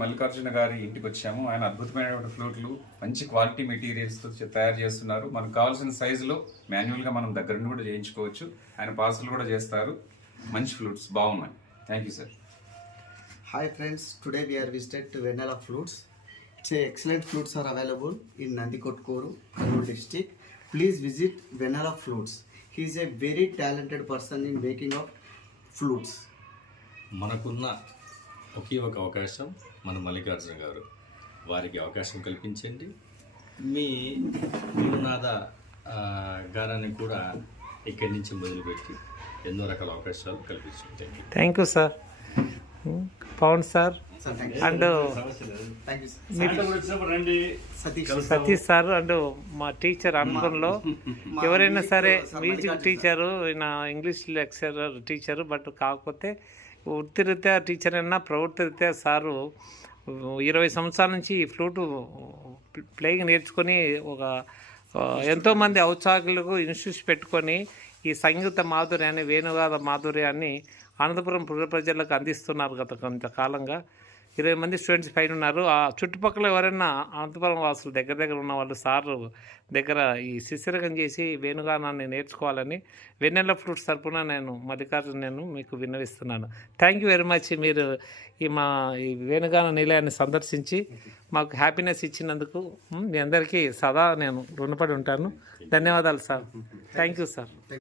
మల్లికార్జున గారి ఇంటికి వచ్చాము. ఆయన అద్భుతమైనటువంటి ఫ్లూట్లు మంచి క్వాలిటీ మెటీరియల్స్తో తయారు చేస్తున్నారు. మనకు కావాల్సిన సైజులో మాన్యువల్గా మనం దగ్గర నుండి కూడా చేయించుకోవచ్చు. ఆయన పార్సల్ కూడా చేస్తారు. మంచి ఫ్లూట్స్ బాగున్నాయి. Thank you sir. Hi friends, today we are visited to Venala Flutes. It's a excellent flutes are available in Nandikotkoru, Kannur district. Please visit Venala Flutes. He is a very talented person in making of flutes. మనకున్న ఒకే ఒక అవకాశం మన మల్లికార్జున గారు. వారికి అవకాశం కల్పించండి. మీ గురునాథ గారాన్ని కూడా ఇక్కడి నుంచి మొదలుపెట్టి ఎన్నో రకాల అవకాశాలు కల్పించండి. Thank you sir. Pavan sir and Satish sir and మా టీచర్ అనుభవంలో ఎవరైనా సరే మ్యూజిక్ టీచరు ఈయన ఇంగ్లీష్ లెక్చరర్ టీచరు, బట్ కాకపోతే వృత్తిరీత్యా టీచర్ అయినా ప్రవృత్తిరీత్యా సారు 20 సంవత్సరాల నుంచి ఈ ఫ్లూటు ప్లేయింగ్ నేర్చుకొని ఎంతోమంది ఔత్సాహికులకు ఇన్స్టిట్యూట్స్ పెట్టుకొని ఈ సంగీత మాధుర్యాన్ని, వేణుగాథ మాధుర్యాన్ని అనంతపురం పుర ప్రజలకు అందిస్తున్నారు. గత కొంతకాలంగా 20 మంది స్టూడెంట్స్ పైన ఉన్నారు. ఆ చుట్టుపక్కల ఎవరైనా అనంతపురం వాసులు దగ్గర ఉన్న వాళ్ళు సార్ దగ్గర ఈ శిశిరకం చేసి వేణుగానాన్ని నేర్చుకోవాలని వెన్నెల ఫ్లూట్స్ తరపున నేను మల్లికార్జున మీకు విన్నవిస్తున్నాను. Thank you very much. మీరు ఈ వేణుగాన నిలయాన్ని సందర్శించి మాకు హ్యాపీనెస్ ఇచ్చినందుకు మీ అందరికీ సదా నేను రుణపడి ఉంటాను. ధన్యవాదాలు సార్. Thank you sir.